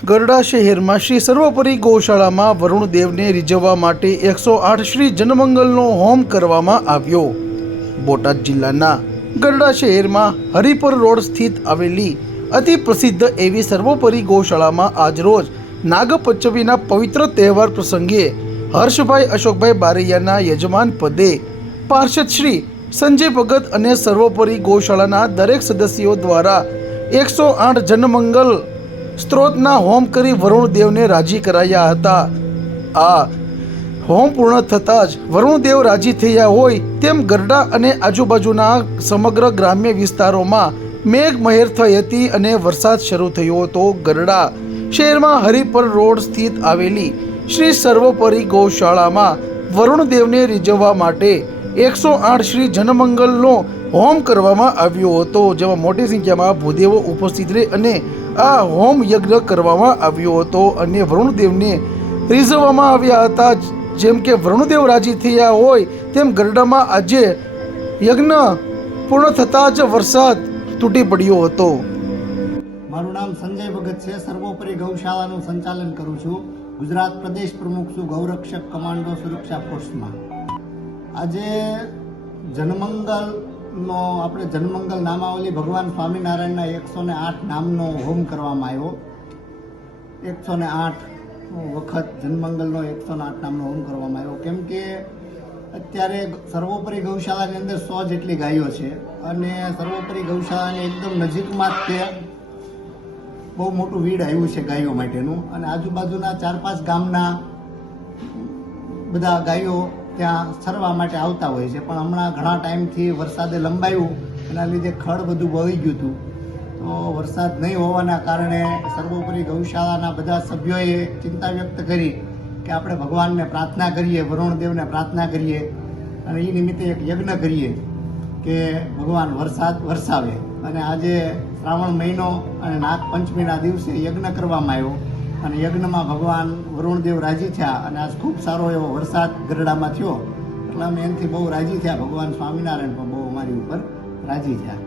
ગરડા શહેરમાં શ્રી સર્વોપરી ગૌશાળામાં વરુણદેવને રીઝવવા માટે 108 શ્રી જનમંગલનો હોમ કરવામાં આવ્યો। બોટાદ જિલ્લાના ગરડા શહેરમાં હરિપર રોડ સ્થિત આવેલી અતિ પ્રસિદ્ધ એવી સર્વોપરી ગૌશાળામાં આજરોજ નાગપંચમીના પવિત્ર તહેવાર પ્રસંગે હર્ષભાઈ અશોકભાઈ બારૈયાના યજમાન પદે પાર્ષદ શ્રી સંજય ભગત અને સર્વોપરી ગૌશાળાના દરેક સદસ્યો દ્વારા 108 જનમંગલ સ્ત્રોતના હોમ કરી વરુણદેવને રાજી કરાયા હતા। આ હોમ પૂર્ણ થતાં જ વરુણદેવ રાજી થયા હોય તેમ ગરડા અને આજુબાજુના સમગ્ર ગ્રામ્ય વિસ્તારોમાં મેઘમહેર થઈ હતી અને વરસાદ શરૂ થયો હતો। ગરડા શહેરમાં હરિપર રોડ સ્થિત આવેલી શ્રી સર્વોપરી ગૌશાળામાં વરુણદેવને રીઝવવા માટે 108 શ્રી જનમંગલનો હોમ કરવામાં આવ્યો હતો, જેમાં મોટી સંખ્યામાં ભૂદેવો ઉપસ્થિત રહી અને આ હોમ યજ્ઞ કરવામાં આવ્યો હતો અને વરુણદેવને રીઝવવામાં આવ્યા હતા। જેમ કે વરુણદેવ રાજી થયા હોય તેમ ગરડામાં આજે યજ્ઞ પૂર્ણ થતાં જ વરસાદ તૂટી પડ્યો હતો। મારું નામ સંજય ભગત છે। સર્વોપરી ગૌશાળાનું સંચાલન કરું છું। ગુજરાત પ્રદેશ પ્રમુખ છું ગૌરક્ષક કમાન્ડો સુરક્ષા ફોર્સમાં। આજે જનમંગલનો આપણે જનમંગલ નામાવલી ભગવાન સ્વામિનારાયણના 108 નામનો હોમ કરવામાં આવ્યો। 108 વખત જનમંગલનો 108 નામનો હોમ કરવામાં આવ્યો, કેમ કે અત્યારે સર્વોપરી ગૌશાળાની અંદર 100 જેટલી ગાયો છે અને સર્વોપરી ગૌશાળાની એકદમ નજીકમાં જ તે બહુ મોટું વીડ આવ્યું છે ગાયો માટેનું અને આજુબાજુના 4-5 ગામના બધા ગાયો ત્યાં ચરવા માટે આવતા હોય છે, પણ હમણાં ઘણા ટાઈમથી વરસાદે લંબાયું એના લીધે ખડ બધું વહી ગયું હતું। તો વરસાદ નહીં હોવાના કારણે સર્વોપરી ગૌશાળાના બધા સભ્યોએ ચિંતા વ્યક્ત કરી કે આપણે ભગવાનને પ્રાર્થના કરીએ, વરુણદેવને પ્રાર્થના કરીએ અને એ નિમિત્તે એક યજ્ઞ કરીએ કે ભગવાન વરસાદ વરસાવે। અને આજે શ્રાવણ મહિનો અને નાગપંચમીના દિવસે યજ્ઞ કરવામાં આવ્યો અને યજ્ઞમાં ભગવાન વરુણદેવ રાજી થયા અને આજ ખૂબ સારો એવો વરસાદ ગરડામાં થયો, એટલે અમે એનાથી બહુ રાજી થયા। ભગવાન સ્વામિનારાયણ પણ બહુ અમારી ઉપર રાજી થયા।